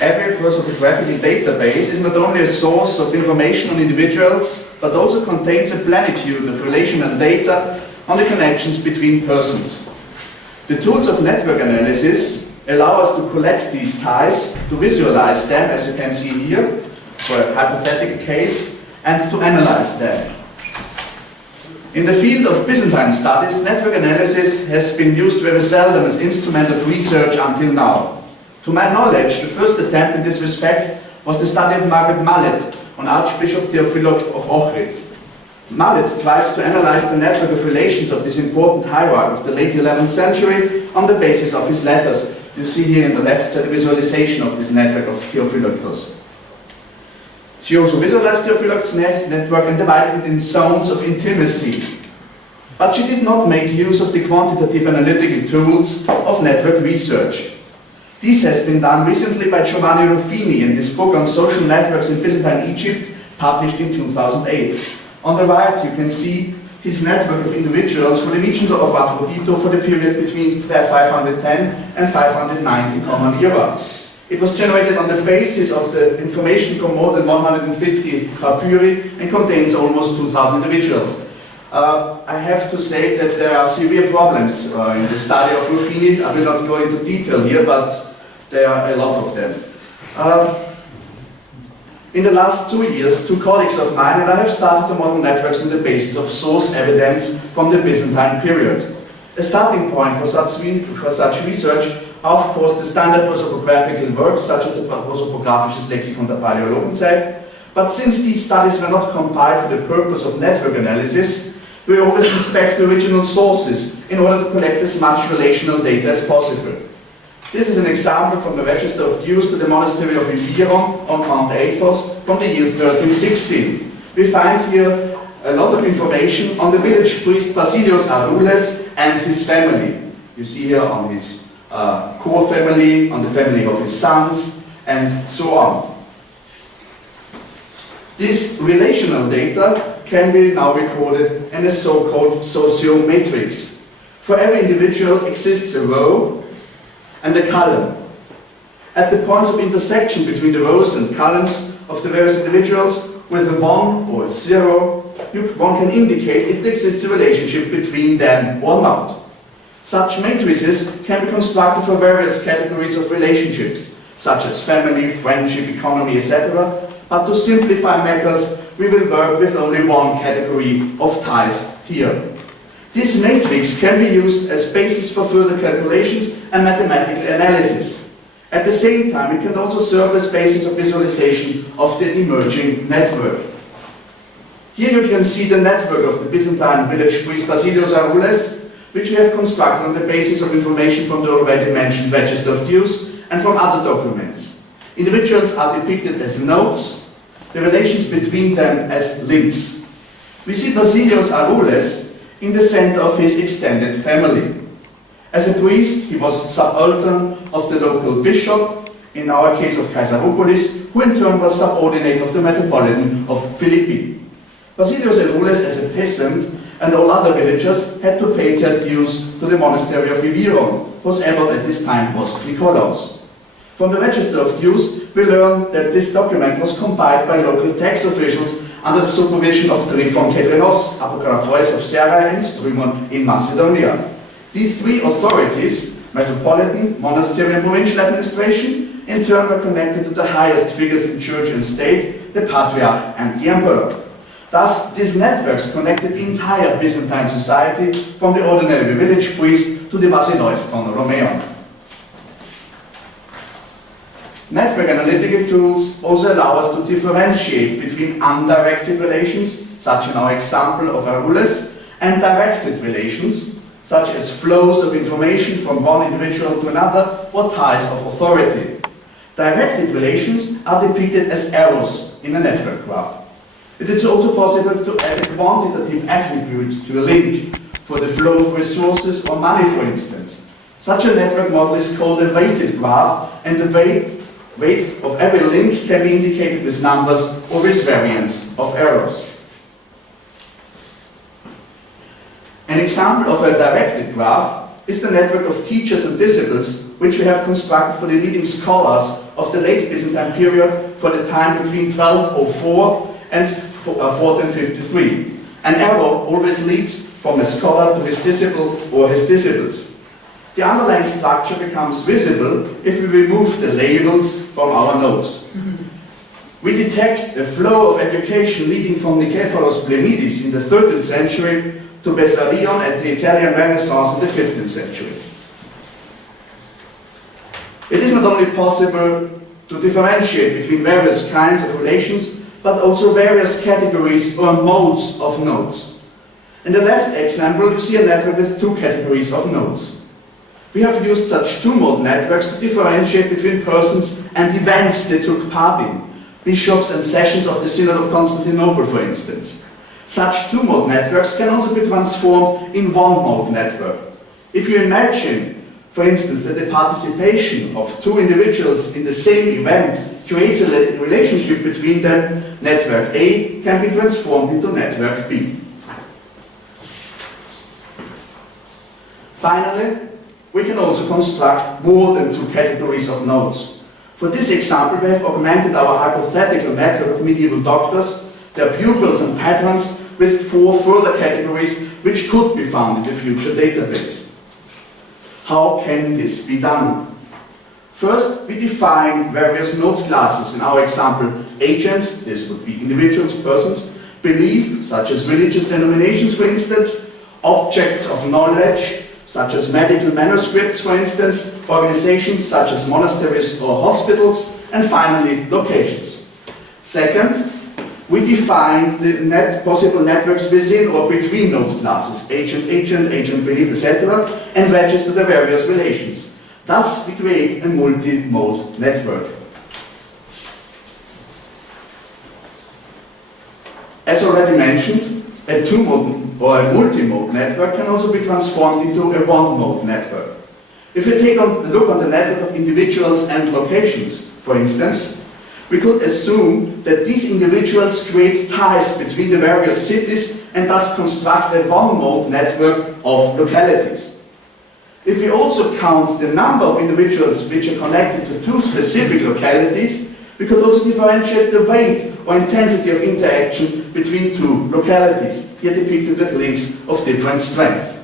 Every prosopographical database is not only a source of information on individuals, but also contains a plenitude of relational data on the connections between persons. The tools of network analysis allow us to collect these ties, to visualize them, as you can see here, for a hypothetical case, and to analyze them. In the field of Byzantine studies, network analysis has been used very seldom as instrument of research until now. To my knowledge, the first attempt in this respect was the study of Margaret Mallet on Archbishop Theophilus of Ohrid. Mallet tried to analyze the network of relations of this important hierarch of the late 11th century on the basis of his letters. You see here in the left side a visualization of this network of Theophilus. She also visualized Theophilus' network and divided it in zones of intimacy. But she did not make use of the quantitative analytical tools of network research. This has been done recently by Giovanni Ruffini in his book on social networks in Byzantine Egypt, published in 2008. On the right you can see his network of individuals for the region of Aphrodito for the period between 510 and 590 Common Era. It was generated on the basis of the information from more than 150 papyri and contains almost 2,000 individuals. I have to say that there are severe problems in the study of Ruffini. I will not go into detail here, but there are a lot of them. In the last 2 years, two colleagues of mine and I have started to model networks on the basis of source evidence from the Byzantine period. A starting point for such research are, of course, the standard prosopographical works, such as the Prosopographisches Lexikon der Paläologenzeit. But since these studies were not compiled for the purpose of network analysis, we always inspect the original sources in order to collect as much relational data as possible. This is an example from the register of dues to the monastery of Ibiron on Mount Athos from the year 1316. We find here a lot of information on the village priest Basilios Arules and his family. You see here on his core family, on the family of his sons, and so on. This relational data can be now recorded in a so-called socio-matrix. For every individual exists a row and a column. At the points of intersection between the rows and columns of the various individuals, with a 1 or a 0, one can indicate if there exists a relationship between them or not. Such matrices can be constructed for various categories of relationships, such as family, friendship, economy, etc. But to simplify matters, we will work with only one category of ties here. This matrix can be used as basis for further calculations and mathematical analysis. At the same time, it can also serve as basis of visualization of the emerging network. Here you can see the network of the Byzantine village priest Basilios Arules, which we have constructed on the basis of information from the already mentioned register of dues and from other documents. Individuals are depicted as nodes, the relations between them as links. We see Basilios Arules in the center of his extended family. As a priest, he was subaltern of the local bishop, in our case of Kaiseropolis, who in turn was subordinate of the Metropolitan of Philippi. Basilios Arules, as a peasant, and all other villagers had to pay their dues to the monastery of Ibiron, whose abbot at this time was Nikolaos. From the register of dues, we learn that this document was compiled by local tax officials under the supervision of the Trifon Kedrenos, Apokryphois of Syria and Strymon in Macedonia. These three authorities, metropolitan, monastery and provincial administration, in turn were connected to the highest figures in church and state, the patriarch and the emperor. Thus, these networks connected the entire Byzantine society, from the ordinary village priest to the Basileus Don Romeo. Network analytical tools also allow us to differentiate between undirected relations, such in our example of Arules, and directed relations, such as flows of information from one individual to another or ties of authority. Directed relations are depicted as arrows in a network graph. It is also possible to add a quantitative attribute to a link for the flow of resources or money, for instance. Such a network model is called a weighted graph, and the weight of every link can be indicated with numbers or with variants of arrows. An example of a directed graph is the network of teachers and disciples, which we have constructed for the leading scholars of the late Byzantine period for the time between 1204 and 1453. An arrow always leads from a scholar to his disciple or his disciples. The underlying structure becomes visible if we remove the labels from our notes. We detect a flow of education leading from Nikephoros Blemmidis in the 13th century to Bessarion at the Italian Renaissance in the 15th century. It is not only possible to differentiate between various kinds of relations, but also various categories or modes of nodes. In the left example, you see a network with two categories of nodes. We have used such two-mode networks to differentiate between persons and events they took part in, bishops and sessions of the Synod of Constantinople, for instance. Such two-mode networks can also be transformed in one-mode network. If you imagine, for instance, that the participation of two individuals in the same event creates a relationship between them, network A can be transformed into network B. Finally, we can also construct more than two categories of nodes. For this example, we have augmented our hypothetical network of medieval doctors, their pupils and patrons, with four further categories which could be found in the future database. How can this be done? First, we define various node classes. In our example, agents, this would be individuals, persons, belief, such as religious denominations, for instance, objects of knowledge, such as medical manuscripts, for instance, organizations such as monasteries or hospitals, and finally, locations. Second, we define the possible networks within or between node classes, agent-agent, agent-belief, etc., and register the various relations. Thus, we create a multi-mode network. As already mentioned, a two-mode or a multi-mode network can also be transformed into a one-mode network. If we take a look on the network of individuals and locations, for instance, we could assume that these individuals create ties between the various cities and thus construct a one-mode network of localities. If we also count the number of individuals which are connected to two specific localities, we could also differentiate the weight or intensity of interaction between two localities, here depicted with links of different strength.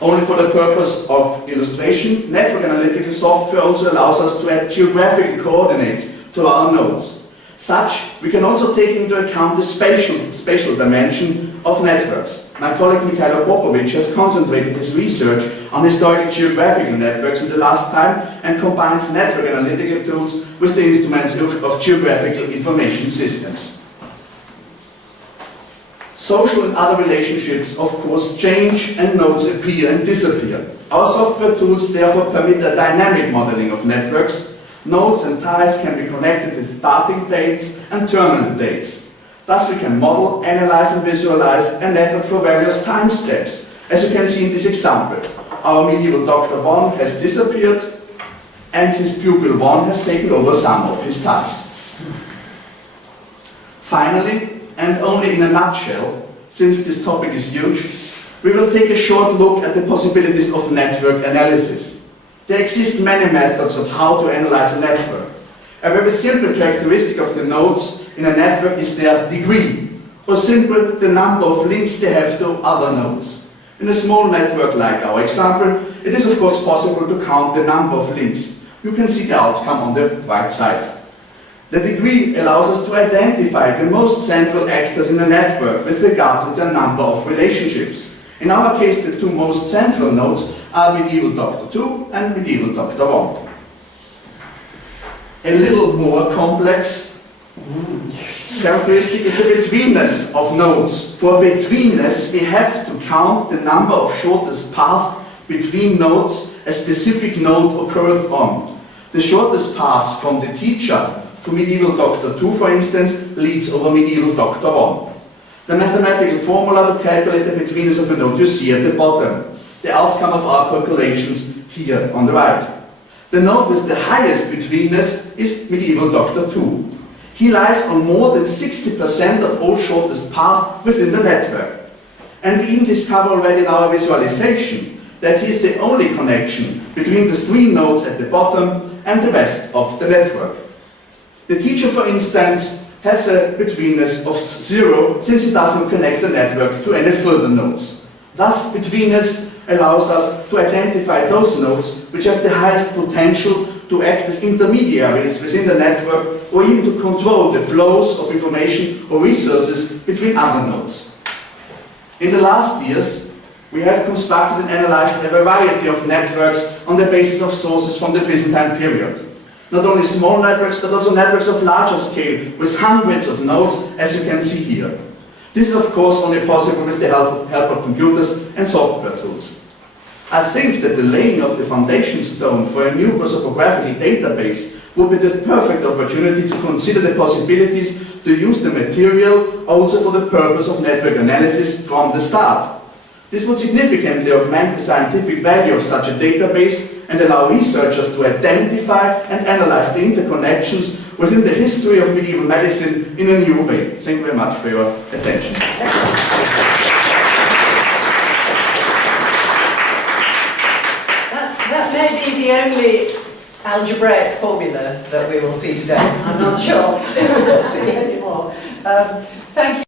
Only for the purpose of illustration, network analytical software also allows us to add geographical coordinates to our nodes. Such, we can also take into account the spatial dimension of networks. My colleague Mikhailo Popovic has concentrated his research on historical geographical networks in the last time and combines network analytical tools with the instruments of geographical information systems. Social and other relationships, of course, change and nodes appear and disappear. Our software tools therefore permit a dynamic modeling of networks. Nodes and ties can be connected with starting dates and terminal dates. Thus we can model, analyze and visualize a network for various time steps. As you can see in this example, our medieval Dr. 1 has disappeared and his pupil 1 has taken over some of his tasks. Finally, and only in a nutshell, since this topic is huge, we will take a short look at the possibilities of network analysis. There exist many methods of how to analyze a network. A very simple characteristic of the nodes in a network is their degree, or simply the number of links they have to other nodes. In a small network like our example, it is of course possible to count the number of links. You can see the outcome on the right side. The degree allows us to identify the most central actors in a network with regard to their number of relationships. In our case, the two most central nodes are medieval Dr. 2 and medieval Dr. 1. A little more complex characteristic is the betweenness of nodes. For betweenness, we have to count the number of shortest paths between nodes a specific node occurs on. The shortest path from the teacher to medieval Dr. 2, for instance, leads over medieval Dr. 1. The mathematical formula to calculate the betweenness of a node you see at the bottom. The outcome of our calculations here on the right. The node with the highest betweenness is medieval Dr. 2. He lies on more than 60% of all shortest paths within the network. And we even discover already in our visualization that he is the only connection between the 3 nodes at the bottom and the rest of the network. The teacher, for instance, has a betweenness of 0 since he does not connect the network to any further nodes. Thus, betweenness allows us to identify those nodes which have the highest potential to act as intermediaries within the network, or even to control the flows of information or resources between other nodes. In the last years, we have constructed and analyzed a variety of networks on the basis of sources from the Byzantine period. Not only small networks, but also networks of larger scale, with hundreds of nodes, as you can see here. This is of course only possible with the help of computers and software tools. I think that the laying of the foundation stone for a new prosopographical database would be the perfect opportunity to consider the possibilities to use the material also for the purpose of network analysis from the start. This would significantly augment the scientific value of such a database and allow researchers to identify and analyze the interconnections within the history of medieval medicine in a new way. Thank you very much for your attention. That may be the only algebraic formula that we will see today. I'm not sure if we'll see any more. Thank you.